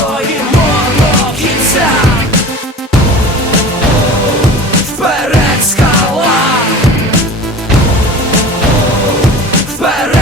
стоїмо Вперед скала Вперед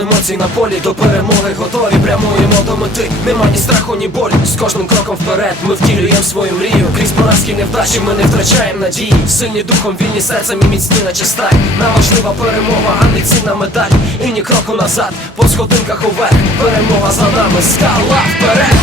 емоцій на полі до перемоги готові. Прямуємо до мети, нема ні страху, ні болі З кожним кроком вперед ми втілюємо свою мрію. Крізь поразки невдачі ми не втрачаємо надії. Сильні духом, вільні серцем і міцні наче сталь. Нам важлива перемога, а не цінна медаль. І ні кроку назад, по сходинках уверх. Перемога за нами, скала вперед.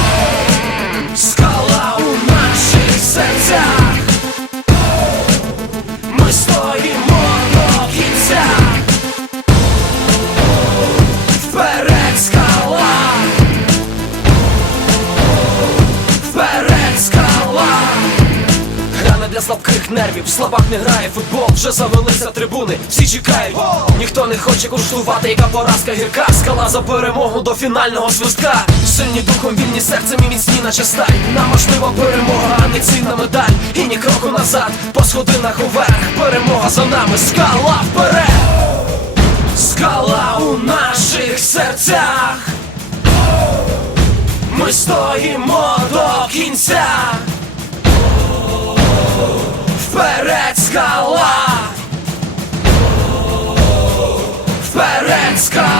Слабких нервів, в слабах не грає футбол, вже завелися трибуни, всі чекають. Ніхто не хоче куштувати, яка поразка гірка. Скала за перемогу до фінального свистка. Сильні духом, вільні серцем і міцні наче сталь. Нам важлива перемога, а не цінна медаль. І ні кроку назад, по сходинах уверх. Перемога за нами, скала вперед. Скала у наших серцях. Ми стоїмо до кінця. Karenska